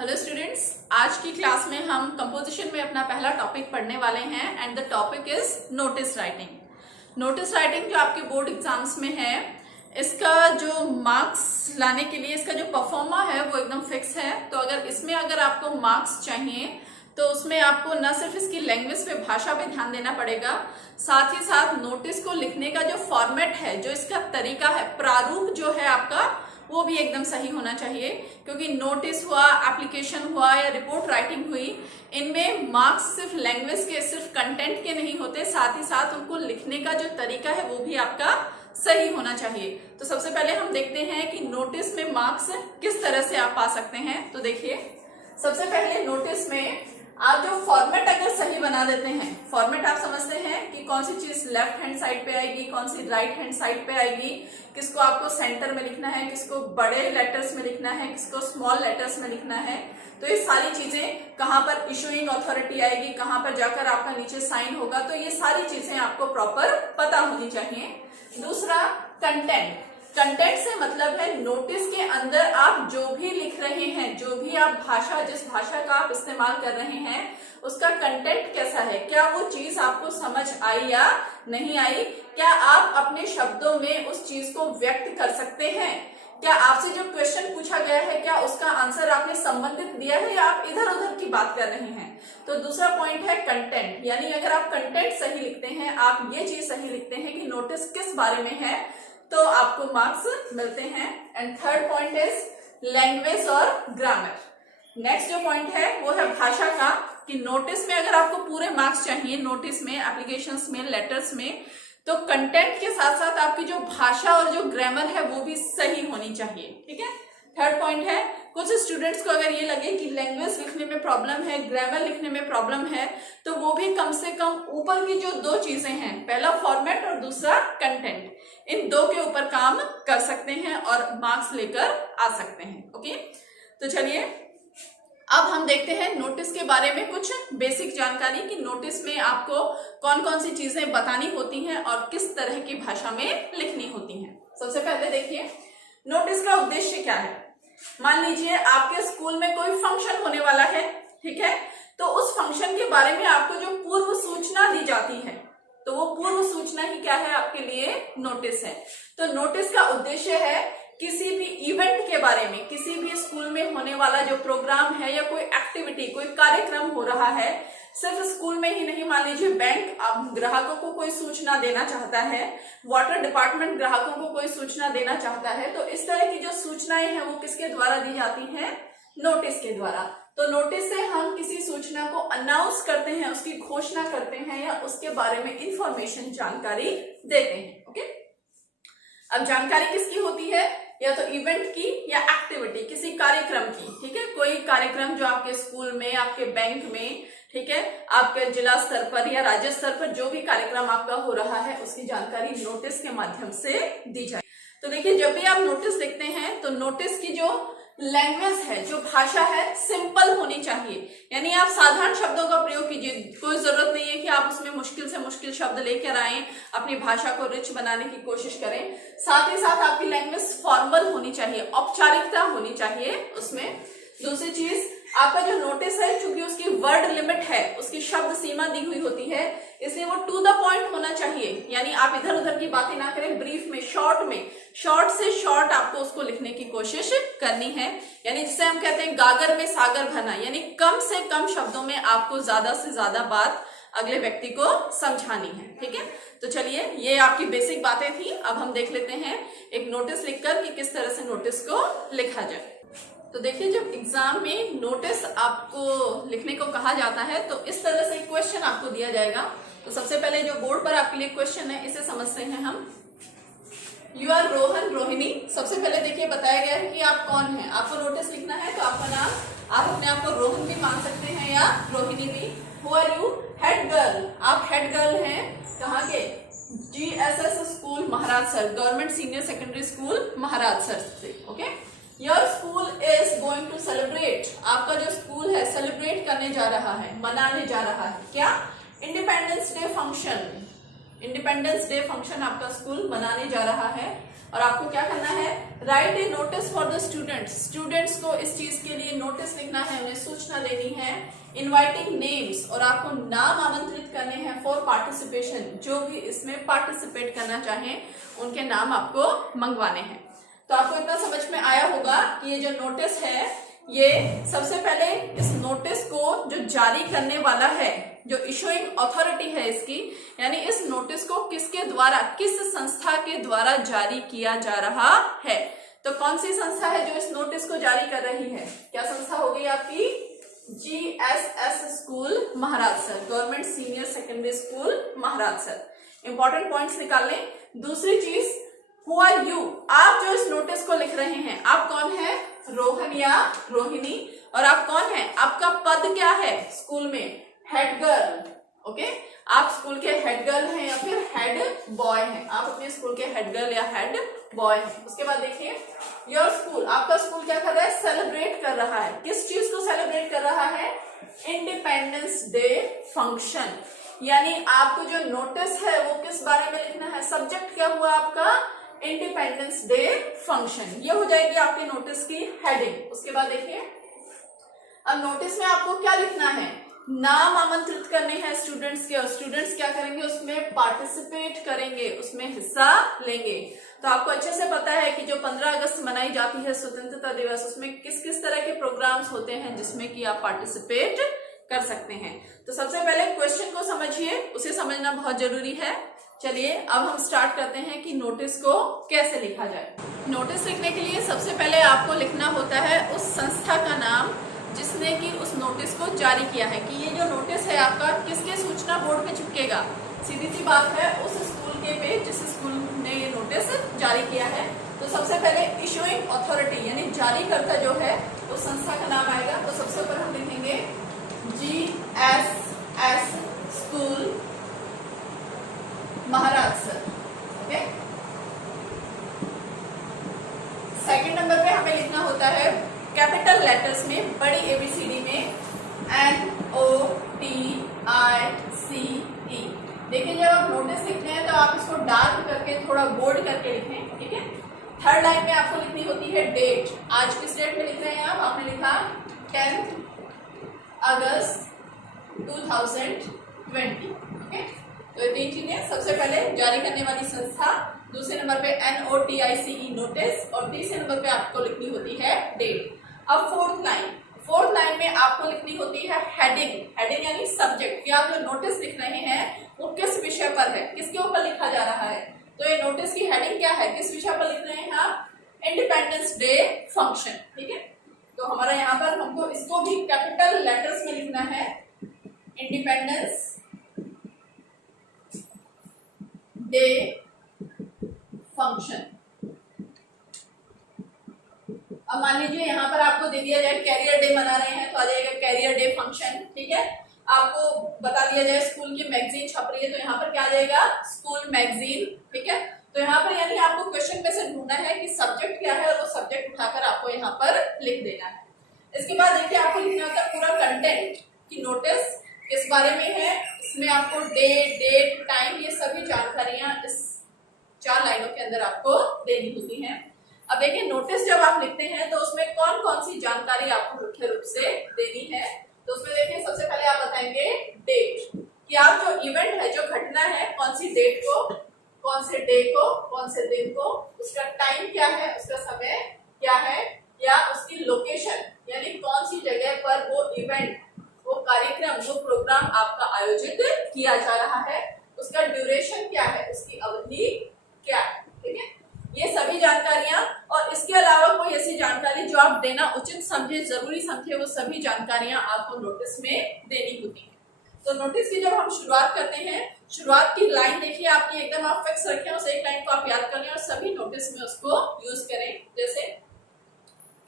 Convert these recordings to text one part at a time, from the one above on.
Hello students, आज की class में हम कंपोजिशन में अपना पहला टॉपिक पढ़ने वाले हैं and the topic is notice writing. Notice writing जो आपके बोर्ड एग्जाम्स में है, इसका जो मार्क्स लाने के लिए इसका जो परफॉर्मा है वो एकदम फिक्स है। तो इसमें अगर आपको मार्क्स चाहिए तो उसमें आपको न सिर्फ इसकी लैंग्वेज पे, भाषा पे ध्यान देना पड़ेगा, साथ ही साथ नोटिस को लिखने का जो फॉर्मेट है, जो इसका तरीका है, प्रारूप जो है आपका, वो भी एकदम सही होना चाहिए। क्योंकि नोटिस हुआ, एप्लीकेशन हुआ या रिपोर्ट राइटिंग हुई, इनमें मार्क्स सिर्फ लैंग्वेज के, सिर्फ कंटेंट के नहीं होते, साथ ही साथ उनको लिखने का जो तरीका है वो भी आपका सही होना चाहिए। तो सबसे पहले हम देखते हैं कि नोटिस में मार्क्स किस तरह से आप पा सकते हैं। तो देखिए, सबसे पहले नोटिस में आप जो फॉर्मेट अगर सही बना देते हैं, फॉर्मेट आप समझते हैं कि कौन सी चीज लेफ्ट हैंड साइड पे आएगी, कौन सी राइट हैंड साइड पे आएगी, किसको आपको सेंटर में लिखना है, किसको बड़े लेटर्स में लिखना है, किसको स्मॉल लेटर्स में लिखना है। तो ये सारी चीजें, कहां पर इशूइंग अथॉरिटी आएगी, कहां पर जाकर आपका नीचे साइन होगा, तो ये सारी चीजें आपको प्रॉपर पता होनी चाहिए। दूसरा, कंटेंट। कंटेंट से मतलब है नोटिस के अंदर आप जो भी लिख रहे हैं, जो भी आप भाषा, जिस भाषा का आप इस्तेमाल कर रहे हैं, उसका कंटेंट कैसा है, क्या वो चीज आपको समझ आई या नहीं आई, क्या आप अपने शब्दों में उस चीज को व्यक्त कर सकते हैं, क्या आपसे जो क्वेश्चन पूछा गया है, क्या उसका आंसर आपने संबंधित दिया है या आप इधर उधर की बात कर रहे हैं। तो दूसरा पॉइंट है कंटेंट, यानी अगर आप कंटेंट सही लिखते हैं, आप ये चीज सही लिखते हैं कि नोटिस किस बारे में है, तो आपको मार्क्स मिलते हैं। And third point is language और ग्रामर। नेक्स्ट जो पॉइंट है वो है भाषा का, कि नोटिस में अगर आपको पूरे मार्क्स चाहिए, नोटिस में, एप्लीकेशंस में, लेटर्स में, तो कंटेंट के साथ साथ आपकी जो भाषा और जो ग्रामर है वो भी सही होनी चाहिए। ठीक है। थर्ड पॉइंट है, कुछ स्टूडेंट्स को अगर ये लगे कि लैंग्वेज लिखने में प्रॉब्लम है, ग्रामर लिखने में प्रॉब्लम है, तो वो भी कम से कम ऊपर की जो दो चीजें हैं, पहला फॉर्मेट और दूसरा कंटेंट, इन दो के ऊपर काम कर सकते हैं और मार्क्स लेकर आ सकते हैं। ओके, तो चलिए अब हम देखते हैं नोटिस के बारे में कुछ बेसिक जानकारी, कि नोटिस में आपको कौन कौन सी चीजें बतानी होती हैं और किस तरह की भाषा में लिखनी होती हैं। सबसे पहले देखिए, नोटिस का उद्देश्य क्या है। मान लीजिए आपके स्कूल में कोई फंक्शन होने वाला है, ठीक है, तो उस फंक्शन के बारे में आपको जो पूर्व सूचना दी जाती है, तो वो पूर्व सूचना ही क्या है, आपके लिए नोटिस है। तो नोटिस का उद्देश्य है किसी भी इवेंट के बारे में, किसी भी स्कूल में होने वाला जो प्रोग्राम है या कोई एक्टिविटी, कोई कार्यक्रम हो रहा है, सिर्फ स्कूल में ही नहीं, मान लीजिए बैंक ग्राहकों को कोई सूचना देना चाहता है, वाटर डिपार्टमेंट ग्राहकों को कोई सूचना देना चाहता है, तो इस तरह की जो सूचनाएं हैं वो किसके द्वारा दी जाती हैं, नोटिस के द्वारा। तो नोटिस से हम किसी सूचना को अनाउंस करते हैं, उसकी घोषणा करते हैं या उसके बारे में इंफॉर्मेशन, जानकारी देते हैं। ओके, अब जानकारी किसकी होती है, या तो इवेंट की या एक्टिविटी, किसी कार्यक्रम की। ठीक है, कोई कार्यक्रम जो आपके स्कूल में, आपके बैंक में, ठीक है, आपके जिला स्तर पर या राज्य स्तर पर जो भी कार्यक्रम आपका हो रहा है, उसकी जानकारी नोटिस के माध्यम से दी जाए। तो देखिए, जब भी आप नोटिस लिखते हैं तो नोटिस की जो लैंग्वेज है, जो भाषा है, सिंपल होनी चाहिए, यानी आप साधारण शब्दों का प्रयोग कीजिए। कोई जरूरत नहीं है कि आप उसमें मुश्किल से मुश्किल शब्द लेकर आए, अपनी भाषा को रिच बनाने की कोशिश करें। साथ ही साथ आपकी लैंग्वेज फॉर्मल होनी चाहिए, औपचारिकता होनी चाहिए उसमें। दूसरी चीज, आपका जो नोटिस है, चूंकि उसकी वर्ड लिमिट है, उसकी शब्द सीमा दी हुई होती है, इसलिए वो टू द पॉइंट होना चाहिए, यानी आप इधर उधर की बातें ना करें, ब्रीफ में, शॉर्ट से शॉर्ट आपको उसको लिखने की कोशिश करनी है। यानी जिसे हम कहते हैं गागर में सागर भरना, यानी कम से कम शब्दों में आपको ज्यादा से ज्यादा बात अगले व्यक्ति को समझानी है। ठीक है, तो चलिए, ये आपकी बेसिक बातें थी। अब हम देख लेते हैं एक नोटिस लिखकर कि किस तरह से नोटिस को लिखा जाए। तो देखिए, जब एग्जाम में नोटिस आपको लिखने को कहा जाता है तो इस तरह से क्वेश्चन आपको दिया जाएगा। तो सबसे पहले जो बोर्ड पर आपके लिए क्वेश्चन है, इसे समझते हैं हम। You are Rohan, Rohini. सबसे पहले देखिए, बताया गया है कि आप कौन हैं। आपको नोटिस लिखना है तो आपका नाम, आप अपने आप को रोहन भी मान सकते हैं या रोहिणी भी। Who are you, head girl. आप हेड गर्ल हैं, कहाँ के, GSS school Maharajsar, government senior secondary school Maharajsar से। Okay, your school is going to celebrate. आपका जो स्कूल है सेलिब्रेट करने जा रहा है, मनाने जा रहा है, क्या, independence day function. Independence day function आपका स्कूल मनाने जा रहा है। और आपको क्या करना है, write a notice for the students, students को इस चीज के लिए नोटिस लिखना है, उन्हें सूचना देनी है, इनवाइटिंग नेम्स, और आपको नाम आमंत्रित करने हैं फॉर पार्टिसिपेशन, जो भी इसमें पार्टिसिपेट करना चाहें उनके नाम आपको मंगवाने हैं। तो आपको इतना समझ में आया होगा कि ये जो नोटिस है, ये सबसे पहले इस नोटिस को जो जारी करने वाला है, जो इशूइंग अथॉरिटी है इसकी, यानी इस नोटिस को किसके द्वारा, किस संस्था के द्वारा जारी किया जा रहा है। तो कौन सी संस्था है जो इस नोटिस को जारी कर रही है, क्या संस्था होगी आपकी, GSS school Maharajsar, government senior secondary school Maharajsar. Important points निकाल लें। दूसरी चीज, हु आर यू, आप जो इस नोटिस को लिख रहे हैं, आप कौन है, रोहन या रोहिणी, और आप कौन है, आपका पद क्या है स्कूल में, हेड गर्ल, ओके, आप स्कूल के हेड गर्ल हैं या फिर हेड बॉय हैं, आप अपने स्कूल के हेड गर्ल या हेड बॉय हैं। उसके बाद देखिए, योर स्कूल, आपका स्कूल क्या कर रहा है, सेलिब्रेट कर रहा है, किस चीज को सेलिब्रेट कर रहा है, इंडिपेंडेंस डे फंक्शन। यानी आपको जो नोटिस है वो किस बारे में लिखना है, सब्जेक्ट क्या हुआ आपका, इंडिपेंडेंस डे फंक्शन, ये हो जाएगी आपकी नोटिस की हेडिंग। उसके बाद देखिए, अब नोटिस में आपको क्या लिखना है, नाम आमंत्रित करने हैं स्टूडेंट्स के, और स्टूडेंट्स क्या करेंगे, उसमें पार्टिसिपेट करेंगे, उसमें हिस्सा लेंगे। तो आपको अच्छे से पता है कि जो 15 अगस्त मनाई जाती है स्वतंत्रता दिवस, उसमें किस किस तरह के प्रोग्राम्स होते हैं जिसमें कि आप पार्टिसिपेट कर सकते हैं। तो सबसे पहले क्वेश्चन को समझिए, उसे समझना बहुत जरूरी है। चलिए अब हम स्टार्ट करते हैं कि नोटिस को कैसे लिखा जाए। नोटिस लिखने के लिए सबसे पहले आपको लिखना होता है उस संस्था का नाम जिसने कि उस नोटिस को जारी किया है, कि ये जो नोटिस है आपका किसके सूचना बोर्ड पे चिपकेगा। सीधी सी बात है, उस स्कूल के पे जिस स्कूल ने ये नोटिस जारी किया है। तो सबसे पहले इशूइंग अथॉरिटी यानी जारीकर्ता जो है उस संस्था का नाम आएगा। तो सबसे ऊपर हम लिखेंगे GSS स्कूल महाराज सर, ओके। सेकंड नंबर पे हमें लिखना होता है कैपिटल लेटर्स में, बड़ी ABCD में NOTICE। देखिए, जब आप नोटिस लिखते हैं तो आप इसको डार्क करके थोड़ा बोल्ड करके लिखें, ठीक है। थर्ड लाइन में आपको लिखनी होती है डेट, आज किस डेट में लिख रहे हैं आप, आपने लिखा 10 अगस्त 2020, ओके। तो ये तीन चीजें, सबसे पहले जारी करने वाली संस्था, दूसरे नंबर पे NOTICE नोटिस, और तीसरे नंबर पे आपको लिखनी होती है डेट। अब फोर्थ लाइन में आपको लिखनी होती है हेडिंग यानी सब्जेक्ट, कि आप जो नोटिस लिख रहे हैं वो किस विषय पर है, किसके ऊपर लिखा जा रहा है। तो ये नोटिस की हेडिंग क्या है, किस विषय पर लिख रहे हैं आप, इंडिपेंडेंस डे फंक्शन, ठीक है। तो हमारा यहाँ पर हमको इसको भी कैपिटल लेटर्स में लिखना है, इंडिपेंडेंस डे फंक्शन। अब मान लीजिए यहाँ पर आपको दे दिया जाए कैरियर डे मना रहे हैं, तो आ जाएगा कैरियर डे फंक्शन, ठीक है। आपको बता दिया जाए स्कूल की मैगजीन छप रही है, तो यहाँ पर क्या आ जाएगा, स्कूल मैगजीन, ठीक है। तो यहाँ पर यानी आपको क्वेश्चन में से ढूंढना है कि सब्जेक्ट क्या है, और वो सब्जेक्ट उठाकर आपको यहाँ पर लिख देना है। इसके बाद देखिए, आपको लिखना होता है पूरा कंटेंट, कि नोटिस किस बारे में है, इसमें आपको डेट टाइम, ये सभी जानकारियां इस 4 लाइनों के अंदर आपको देनी होती हैं। अब देखिए, नोटिस जब आप लिखते हैं तो उसमें कौन कौन सी जानकारी आपको मुख्य रूप से देनी है। तो उसमें देखिए, सबसे पहले आप बताएंगे डेट, कि आप जो इवेंट है, जो घटना है, कौन सी डेट को, कौन से डे को, कौन से दिन को, उसका टाइम क्या है, उसका समय क्या है, या उसकी लोकेशन यानी कौन सी जगह पर वो इवेंट, वो कार्यक्रम, वो प्रोग्राम आपका आयोजित किया जा रहा है, उसका ड्यूरेशन क्या है, उसकी अवधि क्या है, ठीक है। ये सभी जानकारियां, और इसके अलावा कोई ऐसी जानकारी जो आप देना उचित समझे, जरूरी समझे, वो सभी जानकारियां आपको नोटिस में देनी होती है। तो नोटिस की जब हम शुरुआत करते हैं, शुरुआत की लाइन देखिए आपकी एकदम आप फिक्स रखें, उस एक लाइन को आप याद कर लें और सभी नोटिस में उसको यूज करें। जैसे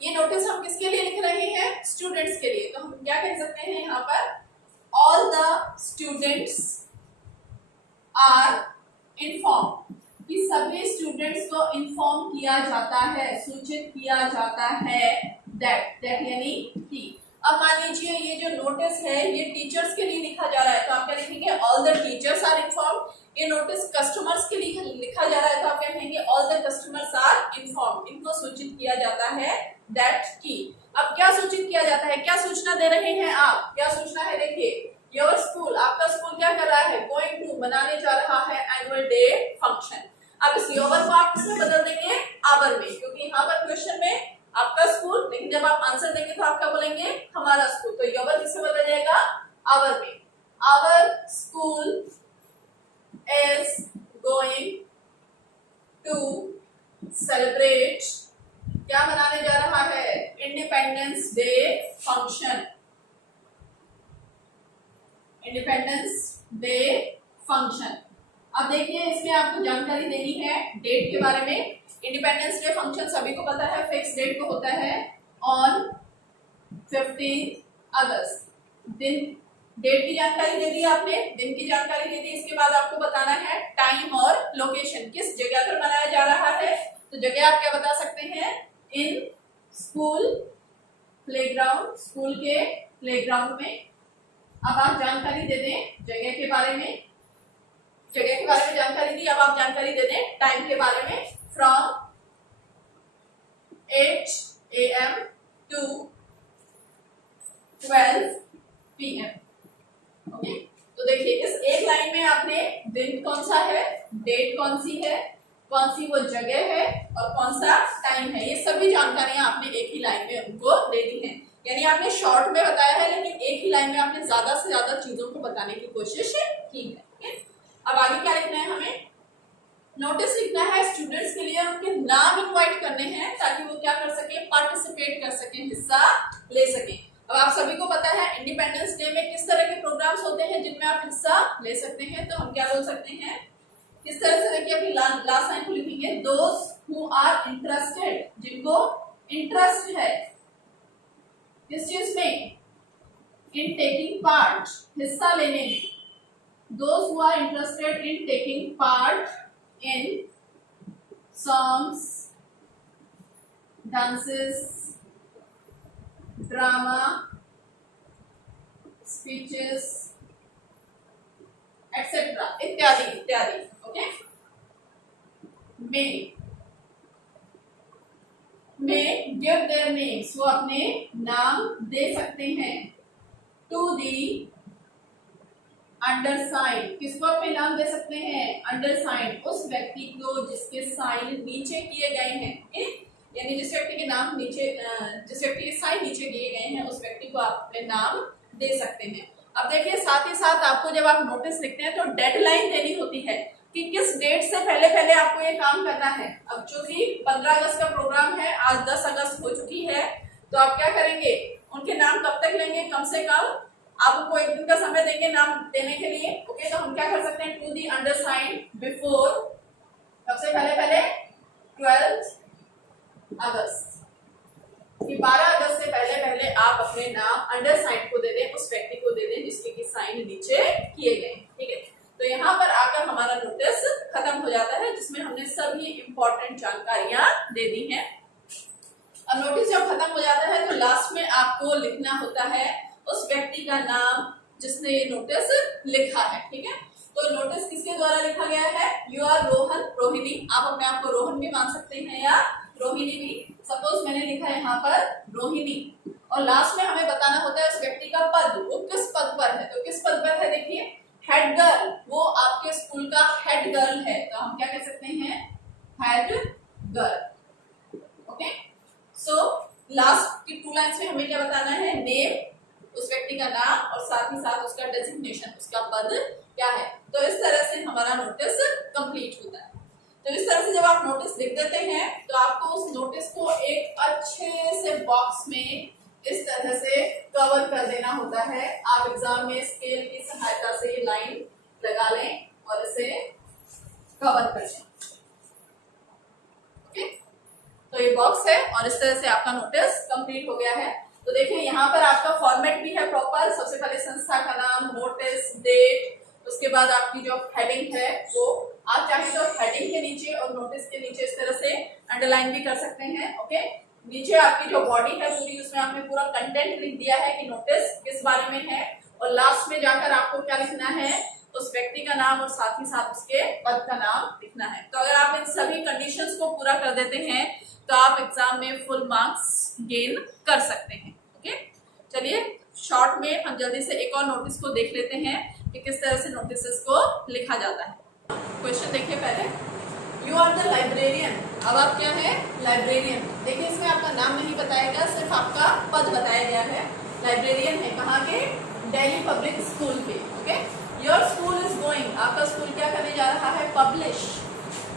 ये नोटिस हम किसके लिए लिख रहे हैं, स्टूडेंट्स के लिए, तो हम क्या कह सकते हैं यहाँ पर, all the students are inform, कि सभी स्टूडेंट्स को इन्फॉर्म किया जाता है, सूचित किया जाता है, दैट यानी कि। अब मान लीजिए ये जो नोटिस है ये टीचर्स के लिए लिखा जा रहा है, तो आप क्या लिखेंगे, all the teachers are inform. ये नोटिस कस्टमर्स के लिए लिखा जा रहा है, तो आप क्या कहेंगे, ऑल द कस्टमर्स इन्फॉर्म, इनको सूचित किया जाता है दैट की। अब क्या सूचित किया जाता है, क्या सूचना दे रहे हैं आप, क्या सूचना है, देखिए योर स्कूल, आपका स्कूल क्या कर रहा है, गोइंग टू, बनाने जा रहा है एनुअल डे फंक्शन। अब इस योर को आप किसमें बदल देंगे, आवर में, क्योंकि यहाँ पर क्वेश्चन में आपका स्कूल, लेकिन जब आप आंसर देंगे तो आप क्या बोलेंगे, हमारा स्कूल, तो योर किससे बदल जाएगा, आवर में। Our school is going to celebrate, क्या मनाने जा रहा है, independence day function, independence day function. अब देखिए इसमें आपको जानकारी देनी है डेट के बारे में। इंडिपेंडेंस डे फंक्शन सभी को पता है, फिक्स डेट को होता है ऑन 15 अगस्त। दिन, डेट की जानकारी दे दी आपने, दिन की जानकारी दे दी, इसके बाद आपको बताना है टाइम और लोकेशन, किस जगह पर मनाया जा रहा है। तो जगह आप क्या बता सकते हैं, इन स्कूल प्लेग्राउंड, स्कूल के प्लेग्राउंड में। अब आप जानकारी दे दें जगह के बारे में, जगह के बारे में जानकारी दी, अब आप जानकारी दे दें टाइम के बारे में, from 8 AM to 12 PM। Okay, तो देखिए इस एक लाइन में आपने दिन कौन सा है, डेट कौन सी है, कौन सी वो जगह है और कौन सा टाइम है, ये सभी जानकारियां आपने एक ही लाइन में उनको दे दी हैं। यानी आपने शॉर्ट में बताया है, लेकिन एक ही लाइन में आपने ज्यादा से ज्यादा चीजों को बताने की कोशिश की है। अब आगे क्या लिखना है हमें, नोटिस लिखना है स्टूडेंट्स के लिए, उनके नाम इनवाइट करने हैं ताकि वो क्या कर सके, पार्टिसिपेट कर सके, हिस्सा ले सके। अब आप सभी को पता है इंडिपेंडेंस डे में किस तरह के प्रोग्राम्स होते हैं जिनमें आप हिस्सा ले सकते हैं, तो हम क्या बोल सकते हैं, किस तरह से, देखिए अपनी लास्ट लाइन को लिखेंगे, दोज हु आर इंटरेस्टेड, जिनको इंटरेस्ट है किस चीज में, इन टेकिंग पार्ट, हिस्सा लेने में, those who are interested in taking part in songs, dances, drama, speeches etcetera, इत्यादि इत्यादि। ओके, में गिव देयर नेम्स, वो अपने नाम दे सकते हैं, टू दी अंडरसाइंड, किसको अपने नाम दे सकते हैं, अंडरसाइंड, उस व्यक्ति को जिसके साइन नीचे किए गए हैं, यानी जिस व्यक्ति के नाम नीचे, जिस व्यक्ति के साइन नीचे किए गए हैं उस व्यक्ति को आप अपने नाम दे सकते हैं। अब देखिए साथ ही साथ आपको जब आप नोटिस लिखते हैं तो डेडलाइन देनी होती है कि किस डेट से पहले पहले आपको ये काम करना है। अब चूंकि 15 अगस्त का प्रोग्राम है, आज 10 अगस्त हो चुकी है, तो आप क्या करेंगे, उनके नाम कब तक लेंगे, कम से कम आप उनको एक दिन का समय देंगे नाम देने के लिए। ओके, तो हम क्या कर सकते हैं, टू दी अंडरसाइंड बिफोर, सबसे पहले 12 अगस्त, कि 12 अगस्त से पहले आप अपने नाम अंडरसाइंड को दे दें, उस व्यक्ति को दे दें जिसके की साइन नीचे किए गए। ठीक है, तो यहाँ पर आकर हमारा नोटिस खत्म हो जाता है जिसमें हमने सभी इंपॉर्टेंट जानकारियां दे दी हैं। अब नोटिस जब खत्म हो जाता है तो लास्ट में आपको लिखना होता है उस व्यक्ति का नाम जिसने ये नोटिस लिखा है। ठीक है, तो नोटिस किसके द्वारा लिखा गया है, यू आर रोहन, रोहिणी, आप अपने आप को रोहन भी मान सकते हैं या रोहिणी भी। सपोज मैंने लिखा है यहाँ पर रोहिणी, और लास्ट में हमें बताना होता है उस व्यक्ति का पद, वो किस पद पर है। तो किस पद पर है, देखिए हेड गर्ल, वो आपके स्कूल का हेड गर्ल है, तो हम क्या कह सकते हैं, head girl. Okay, so last की 2 लाइन्स में हमें क्या बताना है, नेम, उस व्यक्ति का नाम, और साथ ही साथ उसका डेजिग्नेशन, उसका पद क्या है। तो इस तरह से हमारा नोटिस कंप्लीट होता है। तो इस तरह से जब आप नोटिस लिख देते हैं तो आपको उस नोटिस को एक अच्छे से बॉक्स में इस तरह से कवर कर देना होता है। आप एग्जाम में स्केल की सहायता से ये लाइन लगा लें और इसे कवर कर लें। ओके, तो ये बॉक्स है और इस तरह से आपका नोटिस कंप्लीट हो गया है। तो देखिए यहाँ पर आपका फॉर्मेट भी है प्रॉपर। सबसे पहले संस्था का नाम, नोटिस, डेट, उसके बाद आपकी जो हेडिंग है वो आप चाहे तो हेडिंग के नीचे और नोटिस के नीचे इस तरह से अंडरलाइन भी कर सकते हैं। ओके, नीचे आपकी जो बॉडी है पूरी, उसमें आपने पूरा कंटेंट लिख दिया है कि नोटिस किस बारे में है, और लास्ट में जाकर आपको क्या लिखना है, उस व्यक्ति का नाम और साथ ही साथ उसके पद का नाम लिखना है। तो अगर आप इन सभी कंडीशंस को पूरा कर देते हैं तो आप एग्जाम में फुल मार्क्स गेन कर सकते हैं। ओके, चलिए शॉर्ट में हम जल्दी से एक और नोटिस को देख लेते हैं कि किस तरह से नोटिस को लिखा जाता है। क्वेश्चन देखिए पहले, यू आर द लाइब्रेरियन। अब आप क्या है? लाइब्रेरियन। देखिए इसमें आपका नाम नहीं बताया गया, सिर्फ आपका पद बताया गया है। लाइब्रेरियन है कहाँ के? दिल्ली पब्लिक स्कूल के। Okay, your school is going. आपका स्कूल क्या करने जा रहा है? पब्लिश,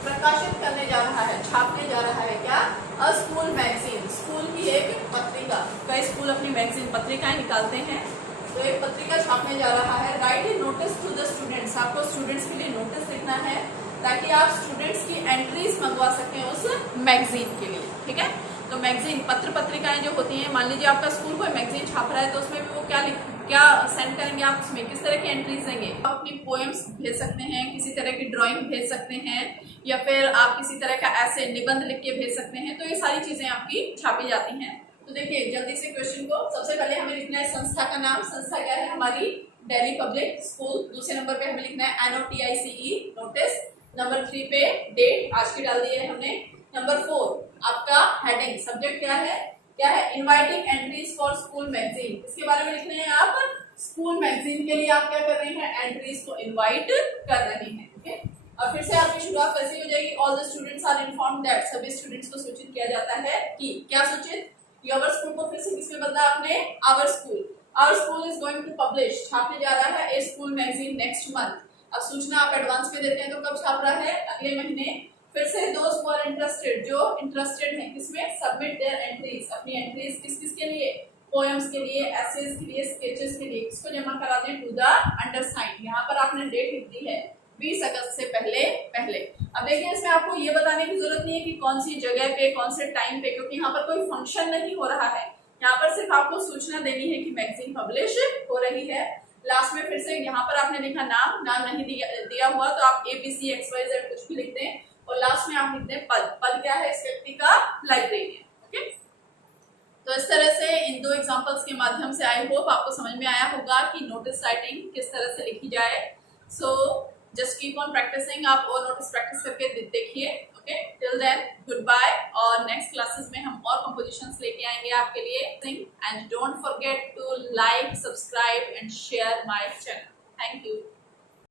प्रकाशित करने जा रहा है, छापने जा रहा है क्या? अ स्कूल मैगजीन, स्कूल की एक पत्रिका। कई स्कूल अपनी मैगजीन पत्रिकाएं निकालते हैं, तो एक पत्रिका छापने जा रहा है। Write a notice to the students. आपको स्टूडेंट्स के लिए नोटिस लिखना है ताकि आप स्टूडेंट्स की एंट्रीज मंगवा सकें उस मैगजीन के लिए। ठीक है, तो मैगजीन पत्र पत्रिकाएं जो होती हैं, मान लीजिए आपका स्कूल कोई मैगजीन छाप रहा है तो उसमें भी वो क्या सेंड करेंगे आप, उसमें किस तरह की एंट्रीज देंगे? आप अपनी पोएम्स भेज सकते हैं, किसी तरह की ड्राइंग भेज सकते हैं, या फिर आप किसी तरह का ऐसे निबंध लिख के भेज सकते हैं। तो ये सारी चीजें आपकी छापी जाती हैं। तो देखिए जल्दी से क्वेश्चन को, सबसे पहले हमें लिखना है संस्था का नाम। संस्था क्या है? हमारी दिल्ली पब्लिक स्कूल। दूसरे नंबर पे हमें लिखना है NOTICE, नोटिस। नंबर 3 पे डेट आज की डाल दी है हमने। नंबर 4 आपका हेडिंग, सब्जेक्ट क्या है? Inviting entries for school magazine. इसके बारे में लिखने हैं आप, स्कूल मैगजीन के लिए आप क्या कर रहे हैं? एंट्रीज को इनवाइट कर रहे हैं। ओके, और फिर से आपकी शुरुआत कैसे हो जाएगी? All the students are informed that. सभी स्टूडेंट्स को सूचित किया जाता है कि क्या सूचित? योर स्कूल को फिर से किसमें बदला आपने? Our school. Our school is going to publish, छापने जा रहा है a school magazine next month. अब सूचना आप एडवांस में देते हैं तो कब छाप रहा है? अगले महीने। फिर से दोस्त हु आर इंटरेस्टेड, जो इंटरेस्टेड हैं किसमें? सबमिट देयर एंट्रीज, अपनी एंट्रीज किस के लिए? पोएम्स के लिए, एसेज के लिए, स्केचेस के लिए। किसको जमा करा दें? To the undersigned. यहाँ पर आपने डेट लिख दी है 20 अगस्त से पहले। अब देखिए इसमें आपको ये बताने की जरूरत नहीं है कि कौन सी जगह पे, कौन से टाइम पे, क्योंकि यहाँ पर कोई फंक्शन नहीं हो रहा है। यहाँ पर सिर्फ आपको सूचना देनी है कि मैगजीन पब्लिश हो रही है। लास्ट में फिर से यहाँ पर आपने लिखा नाम नहीं दिया हुआ तो आप ABC XYZ कुछ भी लिख दें, और लास्ट में आप लिख दें पद। पद क्या है? इस व्यक्ति का? लाइब्रेरियन। ओके, तो इस तरह से इन दो एग्जांपल्स के माध्यम से आई होप आपको समझ में आया होगा कि नोटिस राइटिंग किस तरह से लिखी जाए। So just keep on practicing. आप और नोटिस प्रैक्टिस करके देखिए। Okay, till then good bye, और नेक्स्ट क्लासेस में हम और कंपोजिशंस लेके आएंगे आपके लिए। And don't forget to like, subscribe and share my channel. Thank you.